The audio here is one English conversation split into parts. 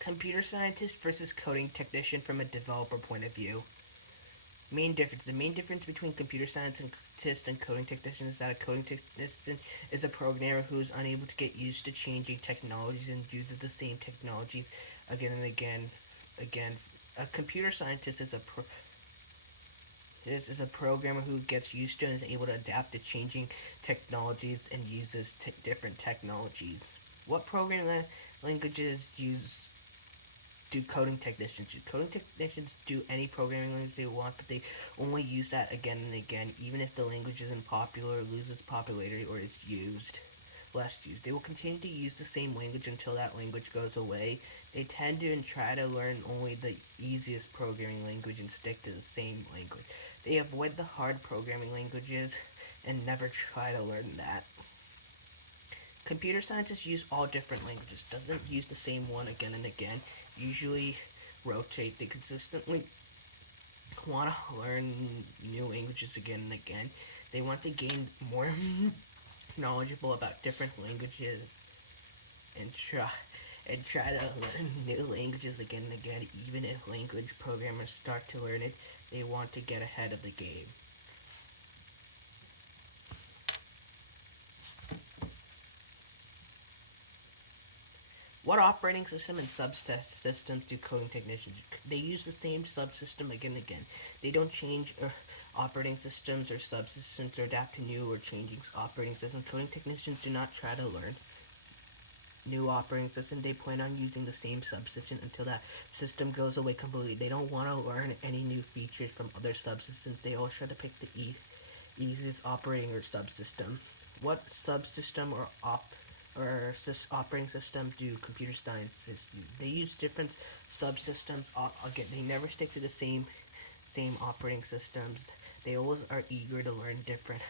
Computer scientist versus coding technician from a developer point of view. The main difference between computer scientist and coding technician is that a coding technician is a programmer who is unable to get used to changing technologies and uses the same technologies again and again. A computer scientist is a programmer who gets used to and is able to adapt to changing technologies and uses different technologies. What programming languages do coding technicians use? Coding technicians do any programming language they want, but they only use that again and again, even if the language isn't popular, or loses popularity, or is less used. They will continue to use the same language until that language goes away. They tend to and try to learn only the easiest programming language and stick to the same language. They avoid the hard programming languages and never try to learn that. Computer scientists use all different languages, doesn't use the same one again and again, usually rotate. They consistently want to learn new languages again and again. They want to gain more knowledgeable about different languages and try to learn new languages again and again. Even if language programmers start to learn it, they want to get ahead of the game. What operating system and subsystems do coding technicians use? They use the same subsystem again and again. They don't change operating systems or subsystems or adapt to new or changing operating systems. Coding technicians do not try to learn new operating system. They plan on using the same subsystem until that system goes away completely. They don't want to learn any new features from other subsystems. They always try to pick the easiest operating or subsystem. What subsystem or operating system do computer scientists use? They use different subsystems. Again, they never stick to the same operating systems. They always are eager to learn different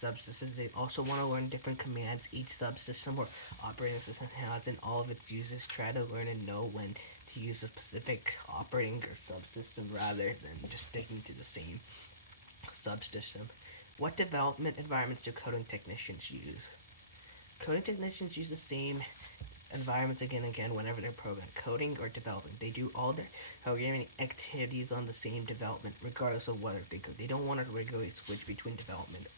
subsystems. They also want to learn different commands each subsystem or operating system has, and all of its users try to learn and know when to use a specific operating or subsystem rather than just sticking to the same subsystem. What development environments do coding technicians use? Coding technicians use the same environments again and again whenever they're programming, coding or developing. They do all their programming activities on the same development, regardless of whether they code. They don't want to regularly switch between development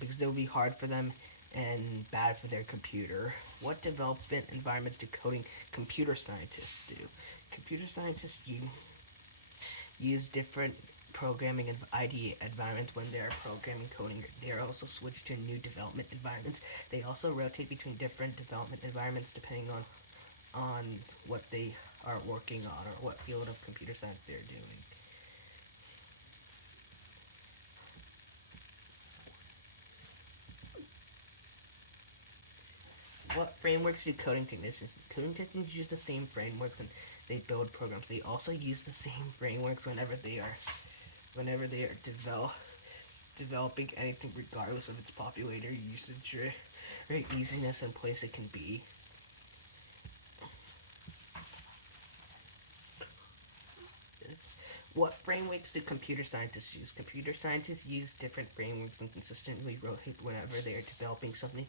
because it would be hard for them and bad for their computer. What development environments do computer scientists do? Computer scientists use different programming and IDE environments when they're programming coding. They are also switched to new development environments. They also rotate between different development environments depending on what they are working on or what field of computer science they're doing. What frameworks do coding technicians use? Coding technicians use the same frameworks when they build programs. They also use the same frameworks whenever they are developing anything, regardless of its popularity, usage, or easiness and place it can be. What frameworks do computer scientists use? Computer scientists use different frameworks and consistently rotate whenever they are developing something.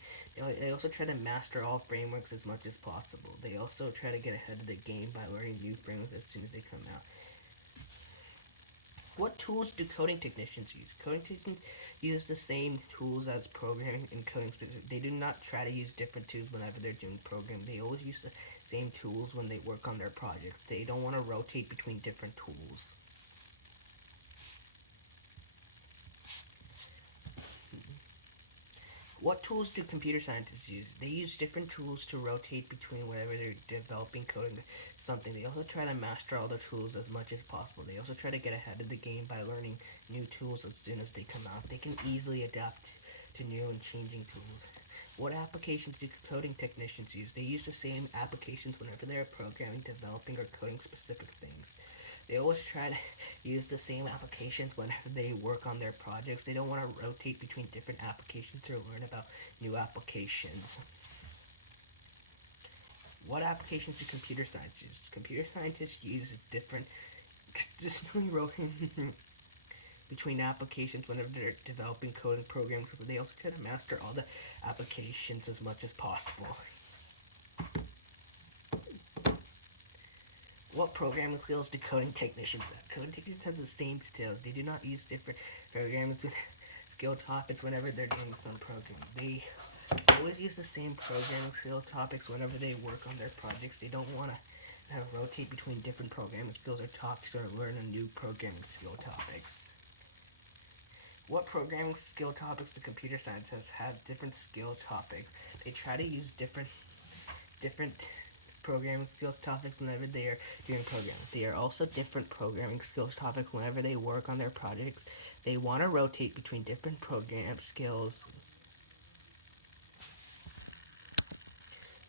They also try to master all frameworks as much as possible. They also try to get ahead of the game by learning new frameworks as soon as they come out. What tools do coding technicians use? Coding technicians use the same tools as programming and coding. They do not try to use different tools whenever they're doing programming. They always use the same tools when they work on their projects. They don't want to rotate between different tools. What tools do computer scientists use? They use different tools to rotate between whenever they're developing coding something. They also try to master all the tools as much as possible. They also try to get ahead of the game by learning new tools as soon as they come out. They can easily adapt to new and changing tools. What applications do coding technicians use? They use the same applications whenever they're programming, developing, or coding specific things. They always try to use the same applications whenever they work on their projects. They don't want to rotate between different applications or learn about new applications. What applications do computer scientists use? Computer scientists use different, just really rotating between applications whenever they're developing coding programs. But they also try to master all the applications as much as possible. What programming skills do coding technicians have? Coding technicians have the same skills. They do not use different programming skill topics whenever they're doing some programming. They always use the same programming skill topics whenever they work on their projects. They don't want to rotate between different programming skills or topics or learn a new programming skill topics. What programming skill topics do computer science have different skill topics? They try to use different programming skills topics whenever they are doing programming. They are also different programming skills topics whenever they work on their projects. They want to rotate between different program skills.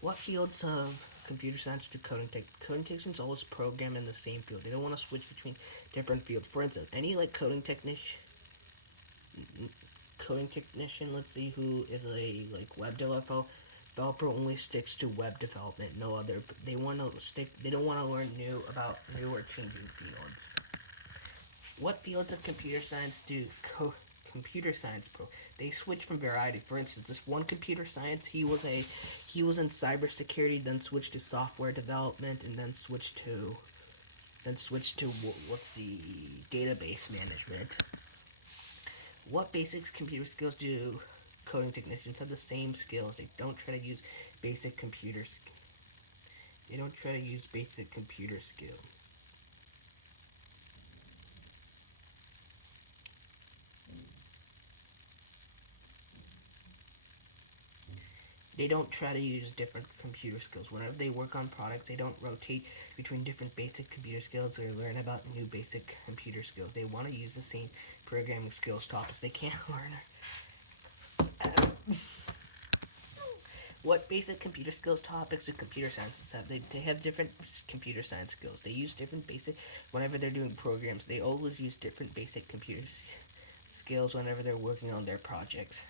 What fields of computer science do coding technicians always program in the same field. They don't want to switch between different fields. For instance, any like coding technician, let's see, who is a like web developer only sticks to web development. No other. They don't want to learn new or changing fields. What fields of computer science do computer science pro? They switch from variety. For instance, this one computer science, he was in cybersecurity, then switched to software development, and then switched to what's the database management. What basic computer skills do coding technicians have? The same skills. They don't try to use basic computer skills. They don't try to use different computer skills. Whenever they work on products, they don't rotate between different basic computer skills or learn about new basic computer skills. They want to use the same programming skills topics. They can't learn. What basic computer skills topics do computer scientists have? They have different computer science skills. They use different basic, whenever they're doing programs, they always use different basic computer skills whenever they're working on their projects.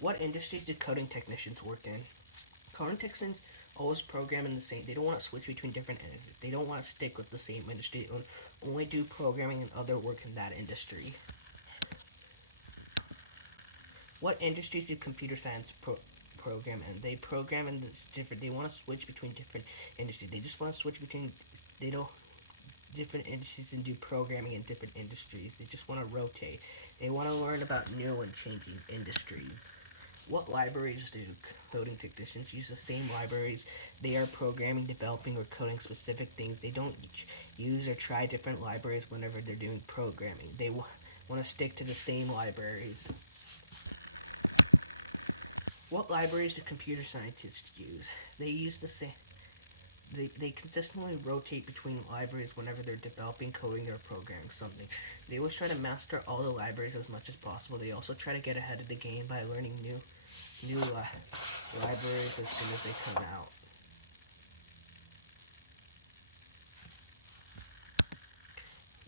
What industries do coding technicians work in? Coding technicians always program in the same. They don't want to switch between different industries. They don't want to stick with the same industry. They only do programming and other work in that industry. What industries do computer science program in? They program in this different. They want to switch between different industries. They just want to switch between. They don't different industries and do programming in different industries. They just want to rotate. They want to learn about new and changing industries. What libraries do coding technicians use? The same libraries. They are programming, developing, or coding specific things. They don't use or try different libraries whenever they're doing programming. They want to stick to the same libraries. What libraries do computer scientists use? They use the same. They consistently rotate between libraries whenever they're developing, coding, or programming something. They always try to master all the libraries as much as possible. They also try to get ahead of the game by learning new libraries as soon as they come out.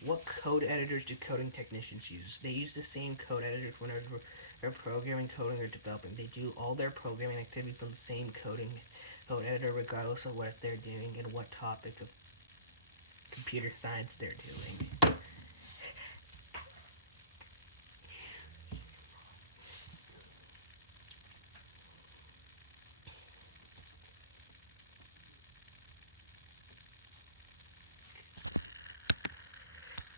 What code editors do coding technicians use? They use the same code editors whenever they're programming, coding, or developing. They do all their programming activities on the same code editor, regardless of what they're doing and what topic of computer science they're doing.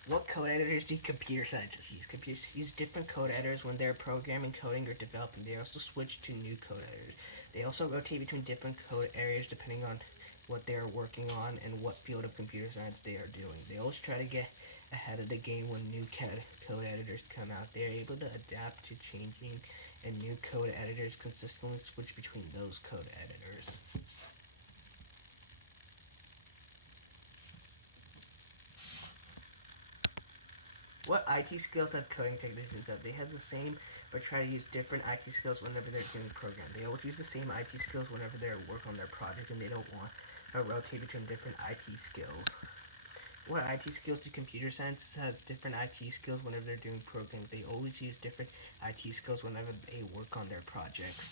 What code editors do computer scientists use? Computers use different code editors when they're programming, coding, or developing. They also switch to new code editors. They also rotate between different code areas depending on what they are working on and what field of computer science they are doing. They always try to get ahead of the game when new code editors come out. They are able to adapt to changing, and new code editors consistently switch between those code editors. What IT skills have coding technicians have? They have the same, but try to use different IT skills whenever they're doing programming. They always use the same IT skills whenever they're working on their project, and they don't want to rotate between different IT skills. What IT skills do computer scientists have? Different IT skills whenever they're doing programming. They always use different IT skills whenever they work on their projects.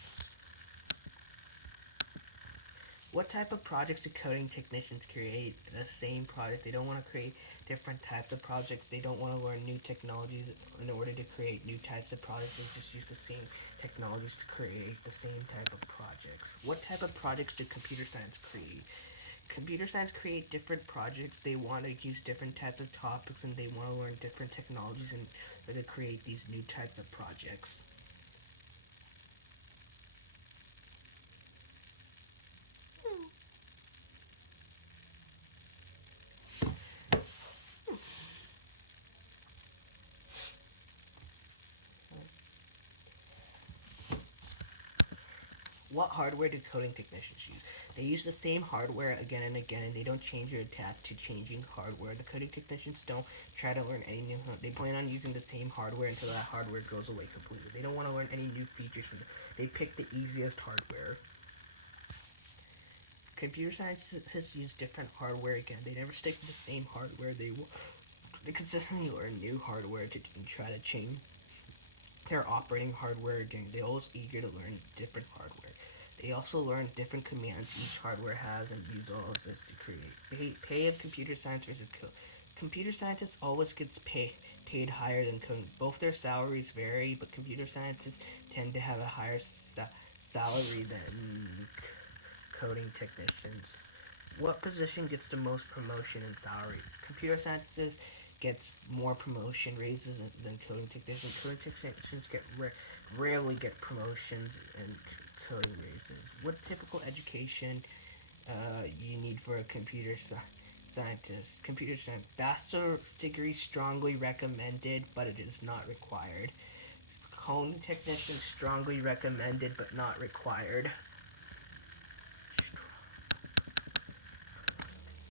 What type of projects do coding technicians create? The same project. They don't want to create different types of projects. They don't want to learn new technologies in order to create new types of projects. They just use the same technologies to create the same type of projects. What type of projects do computer science create? Computer science create different projects. They want to use different types of topics and they want to learn different technologies in order to create these new types of projects. What hardware do coding technicians use? They use the same hardware again and again, and they don't change or adapt to changing hardware. The coding technicians don't try to learn any new. They plan on using the same hardware until that hardware goes away completely. They don't want to learn any new features. They pick the easiest hardware. Computer scientists use different hardware again. They never stick to the same hardware. They consistently learn new hardware to try to change their operating hardware again. They're always eager to learn different hardware. They also learn different commands each hardware has and use all of this to create. Pay of computer science versus code. Computer scientists always gets paid higher than coding. Both their salaries vary, but computer scientists tend to have a higher salary than coding technicians. What position gets the most promotion and salary? Computer scientists gets more promotion raises than coding technicians. Coding technicians rarely get promotions and coding raises. What typical education you need for a computer scientist? Computer science bachelor degree strongly recommended, but it is not required. Coding technician strongly recommended, but not required.